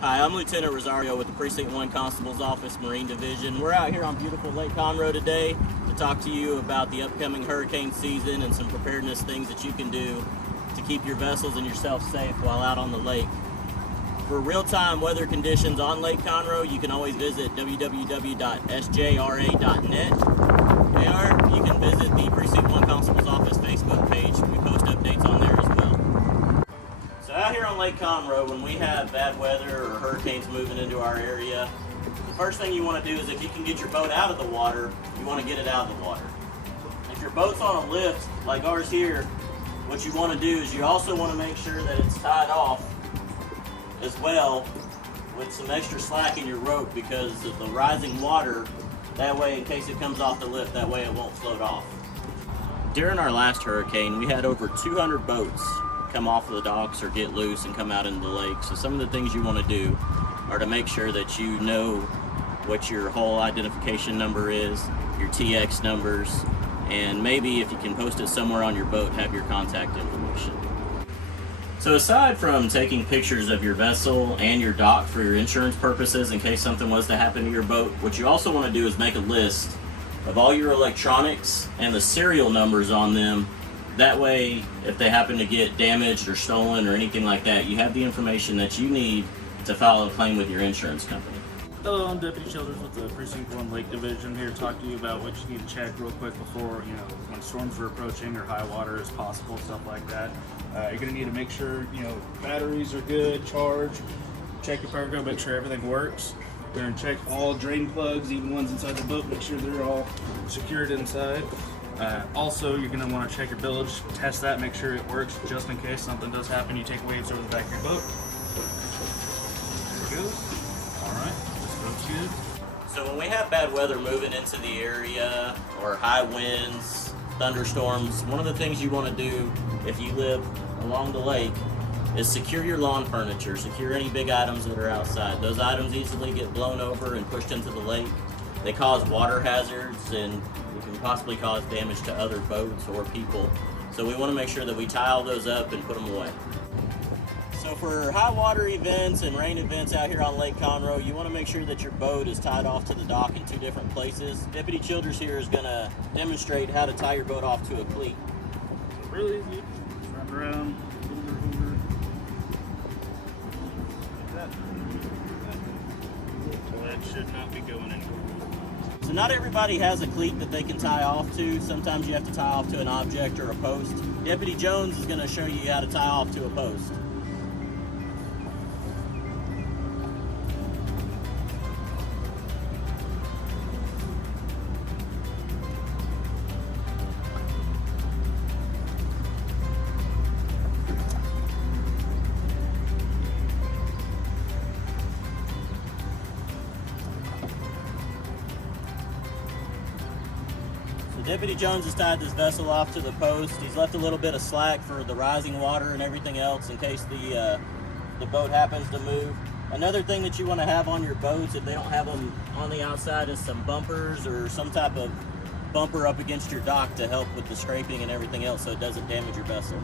Hi, I'm Lieutenant Rosario with the Precinct 1 Constable's Office, Marine Division. We're out here on beautiful Lake Conroe today to talk to you about the upcoming hurricane season and some preparedness things that you can do to keep your vessels and yourself safe while out on the lake. For real-time weather conditions on Lake Conroe, you can always visit www.sjra.net. Or you can visit the Precinct 1 Constable's Office Facebook page. We post updates on there as well. So out here on Lake Conroe, when we have bad weather or hurricanes moving into our area, the first thing you want to do is if you can get your boat out of the water, you want to get it out of the water. If your boat's on a lift like ours here, what you want to do is you also want to make sure that it's tied off as well with some extra slack in your rope because of the rising water. That way, in case it comes off the lift, that way it won't float off. During our last hurricane, we had over 200 boats come off of the docks or get loose and come out into the lake. So some of the things you want to do are to make sure that you know what your hull identification number is, your TX numbers, and maybe if you can post it somewhere on your boat, have your contact information. So aside from taking pictures of your vessel and your dock for your insurance purposes in case something was to happen to your boat, what you also want to do is make a list of all your electronics and the serial numbers on them. That way, if they happen to get damaged or stolen or anything like that, you have the information that you need to file a claim with your insurance company. Hello, I'm Deputy Childers with the Precinct 1 Lake Division, here to talk to you about what you need to check real quick before, when storms are approaching or high water is possible, stuff like that. You're going to need to make sure, batteries are good, charge, check your power go, make sure everything works. We're going to check all drain plugs, even ones inside the boat, make sure they're all secured inside. Also, you're going to want to check your bilge, test that, make sure it works, just in case something does happen. You take waves over the back of your boat. There it goes. Alright, this boat's good. So when we have bad weather moving into the area, or high winds, thunderstorms, one of the things you want to do if you live along the lake is secure your lawn furniture, secure any big items that are outside. Those items easily get blown over and pushed into the lake. They cause water hazards and can possibly cause damage to other boats or people. So we want to make sure that we tie all those up and put them away. So for high water events and rain events out here on Lake Conroe, you want to make sure that your boat is tied off to the dock in 2 different places. Deputy Childers here is going to demonstrate how to tie your boat off to a cleat. Really easy. Wrap around, a little bit over. Like that. So that should not be going anywhere. So not everybody has a cleat that they can tie off to. Sometimes you have to tie off to an object or a post. Deputy Jones is going to show you how to tie off to a post. Deputy Jones has tied this vessel off to the post. He's left a little bit of slack for the rising water and everything else in case the boat happens to move. Another thing that you want to have on your boats, if they don't have them on the outside, is some bumpers or some type of bumper up against your dock to help with the scraping and everything else so it doesn't damage your vessel.